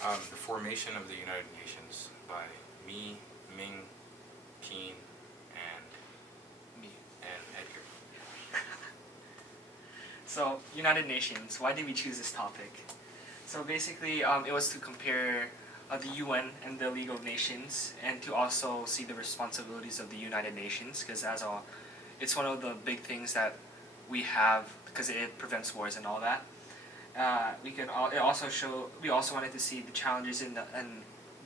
The Formation of the United Nations by me, Ming, Keen, and Me. and Edgar. So, United Nations, why did we choose this topic? So basically, it was to compare the UN and the League of Nations, and to also see the responsibilities of the United Nations, because it's one of the big things that we have, because it prevents wars and all that. We also wanted to see the challenges the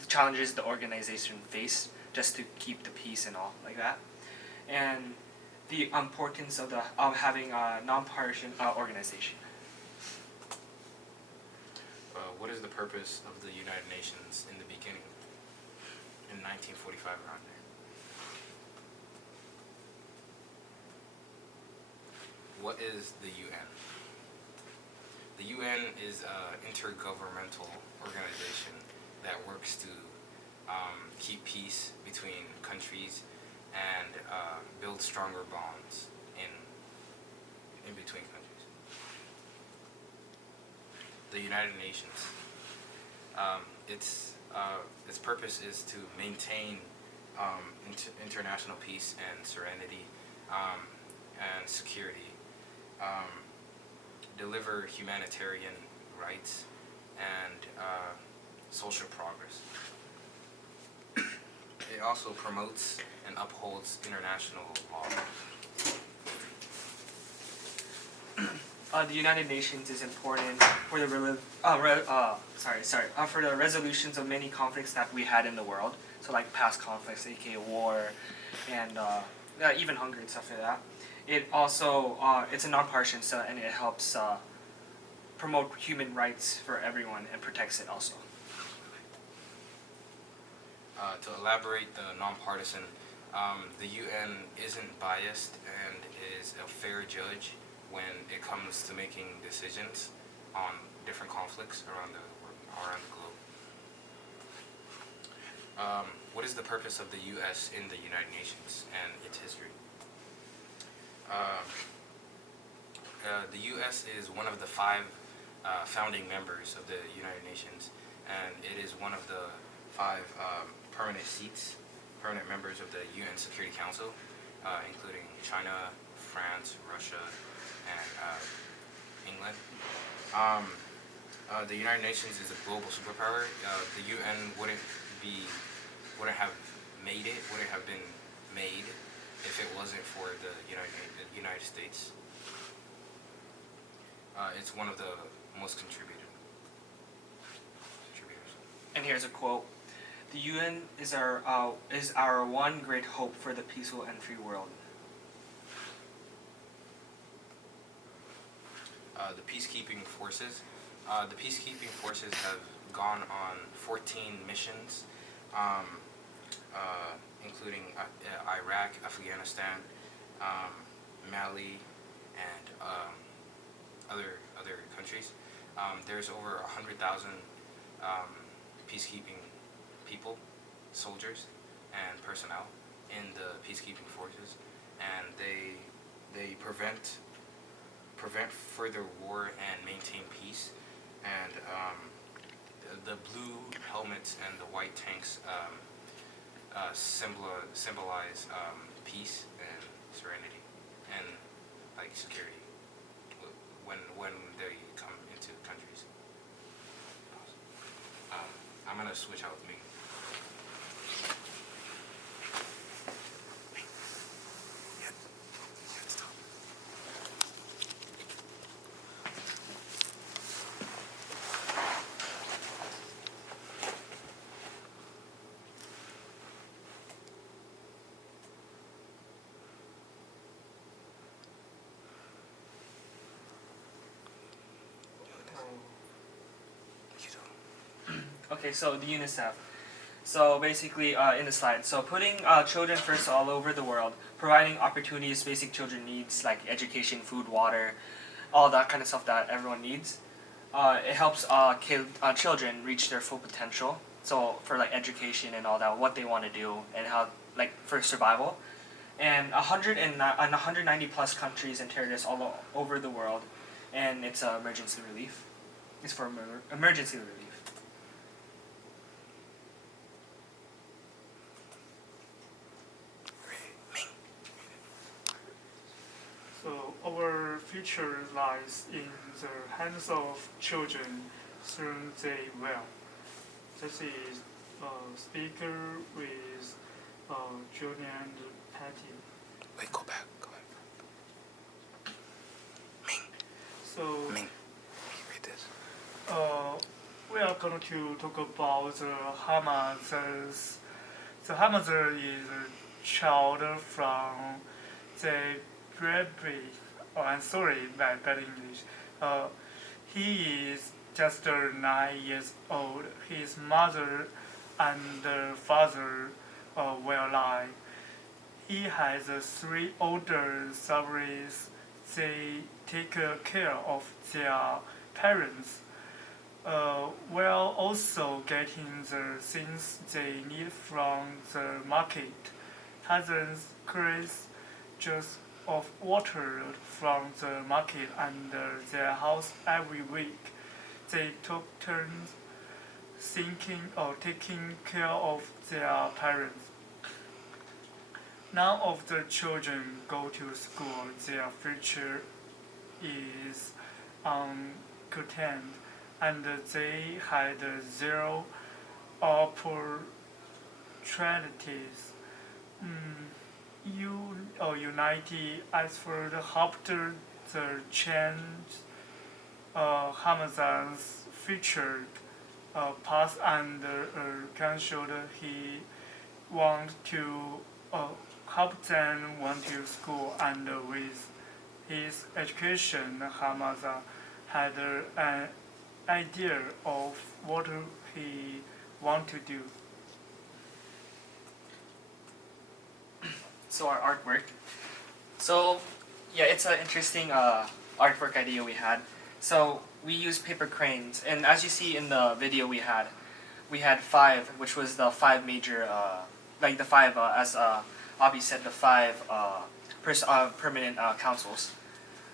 challenges the organization face just to keep the peace and all like that, and the importance of having a non-partisan organization. What is the purpose of the United Nations in the beginning, in 1945 around there? What is the UN? The UN is an intergovernmental organization that works to keep peace between countries and build stronger bonds in between countries. The United Nations. Its purpose is to maintain international peace and serenity and security, deliver humanitarian rights and social progress. It also promotes and upholds international law. The United Nations is important for the for the resolutions of many conflicts that we had in the world. So like past conflicts, aka war, and even hunger and stuff like that. It also it's a non-partisan, and it helps promote human rights for everyone and protects it also. To elaborate the nonpartisan, the UN isn't biased and is a fair judge when it comes to making decisions on different conflicts around the globe. What is the purpose of the U.S. in the United Nations and its history? The U.S. is one of the five founding members of the United Nations, and it is one of the five permanent members of the UN Security Council, including China, France, Russia, and England. The United Nations is a global superpower. The UN wouldn't have been made if it wasn't for the United States. It's one of the most contributors. And here's a quote: "The UN is our one great hope for the peaceful and free world." The peacekeeping forces. The peacekeeping forces have gone on 14 missions, including Iraq, Afghanistan, Mali, and other countries. There's over 100,000 peacekeeping people, soldiers, and personnel in the peacekeeping forces, and they prevent further war and maintain peace. And the blue helmets and the white tanks symbolize peace and serenity and like security when they come into countries. I'm gonna switch out with me. Okay, so the UNICEF. So basically, in the slide, so putting children first all over the world, providing opportunities basic children needs like education, food, water, all that kind of stuff that everyone needs. It helps children reach their full potential. So for like education and all that, what they want to do and how like for survival. And 190 plus countries and territories all over the world, and it's emergency relief. It's for emergency relief. future lies in the hands of children, soon they will. This is a speaker with Julian and Patty. Wait, go back. Ming. So Ming, read this. we are going to talk about the Hamazers. The Hamazer is a child from the Bradbury. Oh, I'm sorry, bad English. He is just 9 years old. His mother and father were alive. He has 3 older siblings. They take care of their parents while also getting the things they need from the market. Cousins carries jugs of water from the market and their house every week. They took turns thinking or taking care of their parents. None of the children go to school. Their future is uncertain, and they had 0 opportunities. United Oxford helped the change Hamazan's future path and cancelled. He want to help them went to school, and with his education, Hamaza had an idea of what he want to do. So our artwork. So yeah, it's an interesting artwork idea we had. So we used paper cranes, and as you see in the video we had 5, which was the 5 major, like the 5, as Abby said, the 5 permanent councils.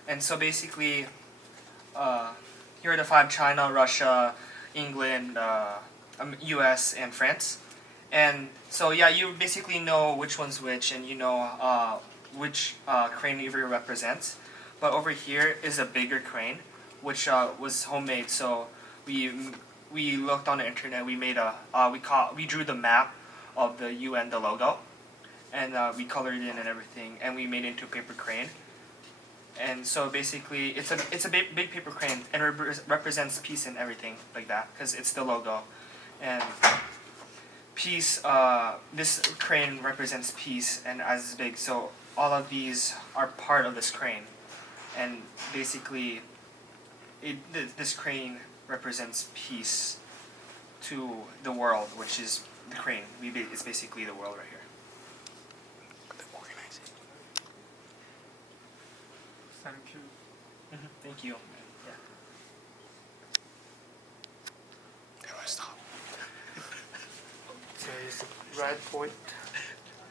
And so basically, here are the 5: China, Russia, England, U.S., and France. And so yeah, you basically know which one's which, and you know which crane it represents. But over here is a bigger crane, which was homemade. So we looked on the internet. We made we drew the map of the UN, the logo, and we colored it in and everything, and we made it into a paper crane. And so basically, it's a big paper crane, and it represents peace and everything like that, because it's the logo, and peace. This crane represents peace, and as big. So all of these are part of this crane, and basically, this crane represents peace to the world, which is the crane. It's basically the world right here. Thank you. Thank you. Yeah. How do I stop? There is red point.